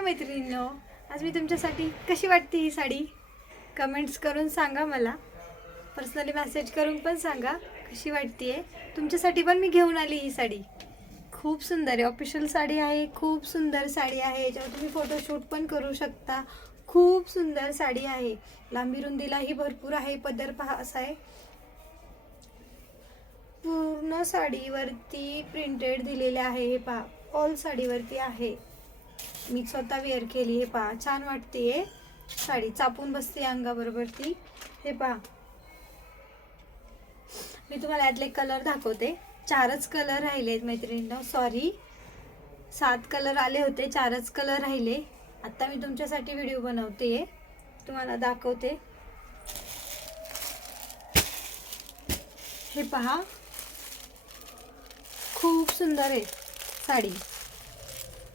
हाय मैत्रिणींनो, आज मी तुमच्यासाठी कशी वाटते ही साडी कमेंट्स करून सांगा, मला पर्सनली मेसेज करून पण सांगा कशी वाटते. तुमच्यासाठी पण मी घेऊन आली ही साडी. खूप सुंदर आहे, ऑफिशियल साडी आहे, खूप सुंदर साडी आहे. याच्यावर तुम्ही फोटोशूट पण करू शकता. खूप सुंदर साडी आहे. लांबी रुंदीलाही भरपूर आहे. पदर पहा असा आहे. पूर्ण साडीवरती प्रिंटेड दिलेले आहे. हे पहा, ऑल साडीवरती आहे. मी स्वतः वेअर केली. हे पहा, छान वाटते साडी, चापून बसते अंगाबरोबर ती. हे पहा, मी तुम्हाला यातले कलर दाखवते. 4च कलर राहिलेत मैत्रिणींनो, सॉरी 7 कलर आले होते, 4च कलर राहिले. आता मी तुमच्यासाठी व्हिडिओ बनवते, तुम्हाला दाखवते. हे पहा, खूप सुंदर आहे साडी.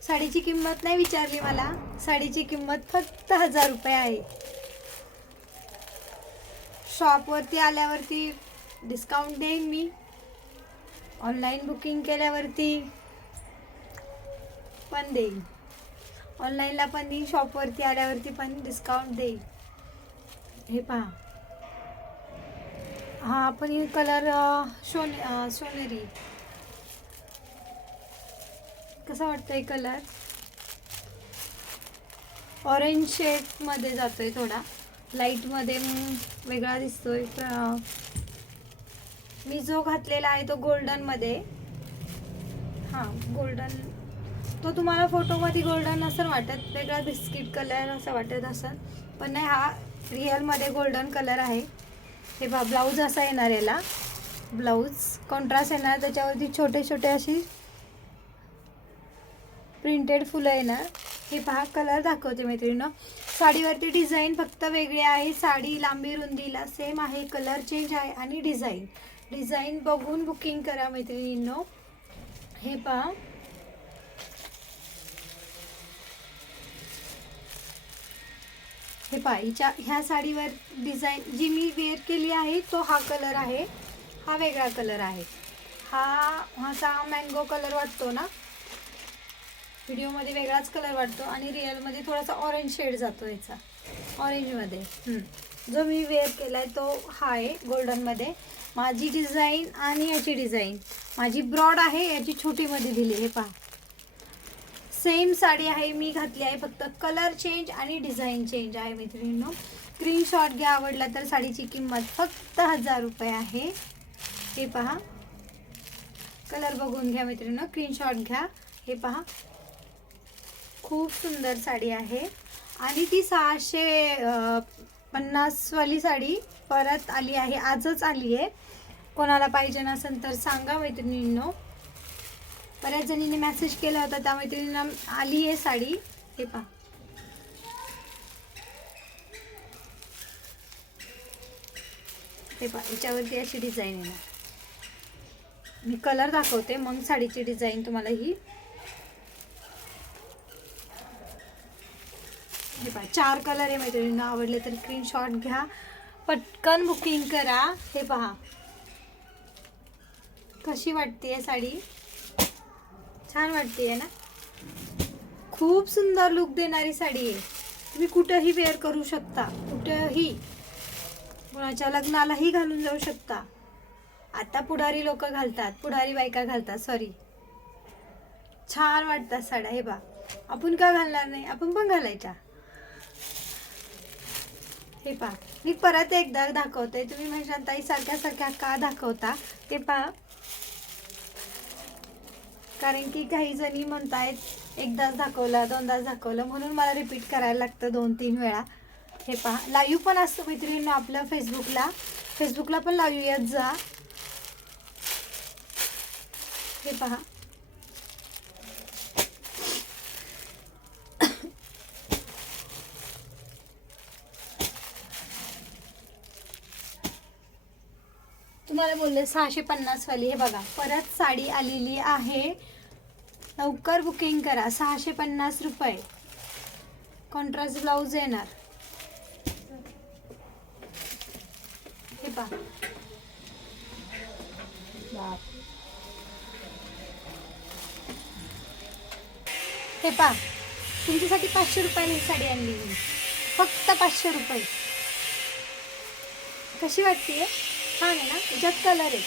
साडीची किंमत नाही विचारली मला, साडीची किंमत फक्त 1000 रुपये आहे. शॉपवरती आल्यावरती डिस्काउंट देईन मी. ऑनलाईन बुकिंग केल्यावरती पण देईन. ऑनलाईनला पण देईन, शॉपवरती आल्यावरती पण डिस्काउंट देईन. हे पहा, हा पण कलर सोनेरी. कसा वाटतोय कलर? ऑरेंज शेड मध्ये जातोय, थोडा लाईट मध्ये वेगळा दिसतोय. मी जो घातलेला आहे तो गोल्डन मध्ये. हा गोल्डन, तो तुम्हाला फोटो मध्ये गोल्डन असं वाटत, वेगळा बिस्किट कलर असं वाटत असेल, पण नाही, हा रिअल मध्ये गोल्डन कलर आहे. हे बघा, ब्लाऊज असा येणार, याला ब्लाऊज कॉन्ट्रास्ट येणार, त्याच्यावरती छोटे छोटे अशी प्रिंटेड फुलं येणार. हे पहा, कलर दाखवते मैत्रिणींनो. साडीवरती डिझाईन फक्त वेगळी आहे. साडी लांबी रुंदीला सेम आहे, कलर चेंज आहे आणि डिझाईन बघून बुकिंग करा मैत्रिणींनो. हे पहा, हे पहा, ह्या साडीवर डिझाईन जी मी वेअर केली आहे तो हा कलर आहे. हा वेगळा कलर आहे. हा असा मँगो कलर वाटतो ना, व्हिडिओमध्ये वेगळाच कलर वाटतो आणि रिअलमध्ये थोडासा ऑरेंज शेड जातो याचा, ऑरेंजमध्ये. जो मी वेअर केला आहे तो हा आहे गोल्डनमध्ये. माझी डिझाईन आणि याची डिझाईन, माझी ब्रॉड आहे, याची छोटीमध्ये दिली. हे पहा, सेम साडी आहे, मी घातली आहे, फक्त कलर चेंज आणि डिझाईन चेंज आहे मैत्रिणींनो. स्क्रीनशॉट घ्या, आवडला तर. साडीची किंमत फक्त 1000 रुपये आहे. हे पहा, कलर बघून घ्या मैत्रिणींनो, स्क्रीनशॉट घ्या. हे पहा, खूप सुंदर साडी आहे. आणि ती 650 वाली साडी परत आली आहे, आजच आली आहे. कोणाला पाहिजे नसेल तर सांगा मैत्रिणींनो. बऱ्याच जणींनी मेसेज केला होता, त्या मैत्रिणींना आली आहे साडी. हे पहा, हे पहा, याच्यावरती अशी डिझाईन आहे. मी कलर दाखवते, मग साडीची डिझाईन तुम्हाला ही. हे पहा, 4 कलर आहे मैत्रिणींना. आवडले तर स्क्रीनशॉट घ्या, पटकन बुकिंग करा. हे पहा, कशी वाटते साडी? छान वाटते ना? खूप सुंदर लुक देणारी साडी आहे. तुम्ही कुठेही वेअर करू शकता, कुठेही, कोणाच्या लग्नालाही घालून जाऊ शकता. आता पुढारी लोक घालतात, पुढारी बायका घालतात, सॉरी. छान वाटतात साड्या. हे बा, आपण का घालणार नाही, आपण पण घालायच्या. हे पहा, मी परत एकदा दाखवते. तुम्ही म्हणशाल ताई सारख्या सारख्या का दाखवता? हे पहा, कारण की काही जणी म्हणतायत एकदाच दाखवलं, दोनदाच दाखवलं, म्हणून मला रिपीट करायला लागतं 2-3 वेळा. हे पहा, लाईव्ह पण असतं मैत्रिणींनो आपलं फेसबुकला पण लाईव्ह येत जा. हे पहा, तुम्हाला बोलले 650 वाली. हे बघा, परत साडी आलेली आहे. लवकर बुकिंग करा. 650 रुपये. कॉन्ट्रास्ट ब्लाऊज येणार. हे पहा, हे पहा, तुमच्यासाठी 500 रुपयाला ही साडी आणली मी, फक्त 500 रुपये. कशी वाटते? छान आहे ना? याच्यात कलर आहे,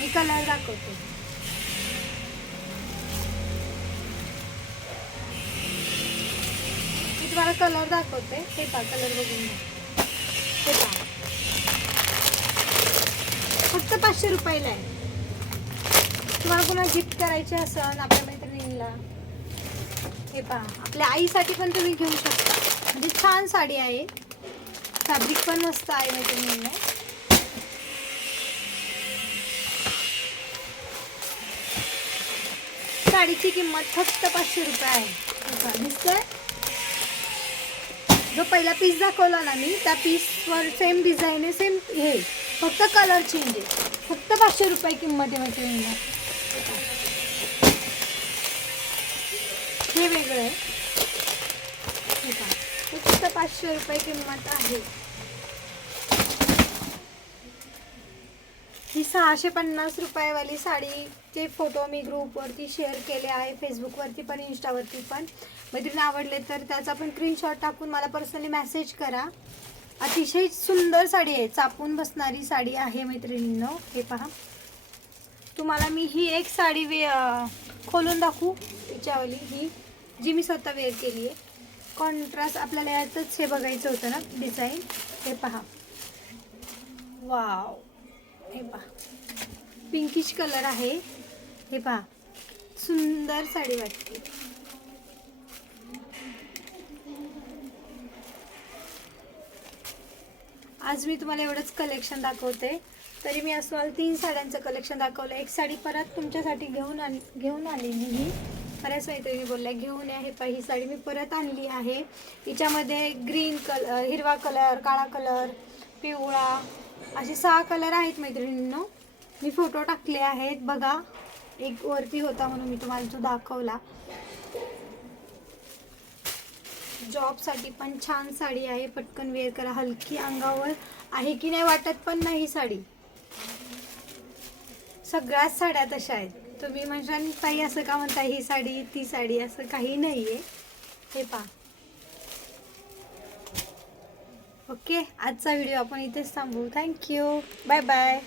मी कलर दाखवते. मी तुम्हाला कलर दाखवते. हे पहा, कलर बघून घ्या. हे पहा, फक्त 500 रुपयाला आहे. तुम्हाला कोणाला गिफ्ट करायचे असेल आपल्या मैत्रिणींना, हे पहा, आपल्या आईसाठी पण तुम्ही घेऊ शकता. म्हणजे छान साडी आहे, फॅब्रिक पण मस्त आहे मैत्रिणींना. साडीची किंमत फक्त 500 रुपये आहे. दिसतंय? जो पहिला पीस दाखवला ना मी, त्या पीसवर सेम डिझाईन आहे, सेम हे, फक्त कलर चेंज आहे. फक्त 500 रुपये किंमत आहे मैत्रिणींना. हे वेगळं आहे, हे पहा, हे फक्त 500 रुपये किंमत आहे. ही 650 रुपयावाली साडीचे फोटो मी ग्रुपवरती शेअर केले आहे, फेसबुकवरती पण, इंस्टावरती पण. मैत्रिणी आवडले तर त्याचा पण स्क्रीनशॉट टाकून मला पर्सनली मेसेज करा. अतिशय सुंदर साडी आहे, चापून बसणारी साडी आहे मैत्रिणींनो. हे पहा, तुम्हाला मी ही एक साडी खोलून दाखवू, तिच्यावाली ही जी मी स्वतः वेअर केली आहे. कॉन्ट्रास्ट आपल्याला यातच हे बघायचं होतं ना डिझाईन. हे पहा, वाव, हे पहा, पिंकिश कलर आहे. हे पहा, सुंदर साडी वाटते. आज मी तुम्हाला एवढंच कलेक्शन दाखवते. तरी मी असं 3 साड्यांचं कलेक्शन दाखवलं. एक साडी परत तुमच्यासाठी घेऊन आली मी. बऱ्याच मैत्रिणी बोलल्या घेऊन या. हे पहा, ही साडी मी परत आणली आहे. हिच्यामध्ये ग्रीन कलर, हिरवा कलर, काळा कलर, पिवळा, असे 6 कलर आहेत मैत्रिणींनो. मी फोटो टाकले आहेत बघा. एक वरती होता म्हणून मी तुम्हाला तो दाखवला. जॉबसाठी पण छान साडी आहे, पटकन वेअर करा. हलकी अंगावर आहे की नाही वाटत पण नाही साडी. सगळ्याच साड्या तशा आहेत. तुम्ही म्हणशाल ताई असं का म्हणता, ही साडी ती साडी, असं काही नाही आहे. हे पहा. ओके, आजचा व्हिडिओ आपण इथेच थांबवू. Thank you, bye bye.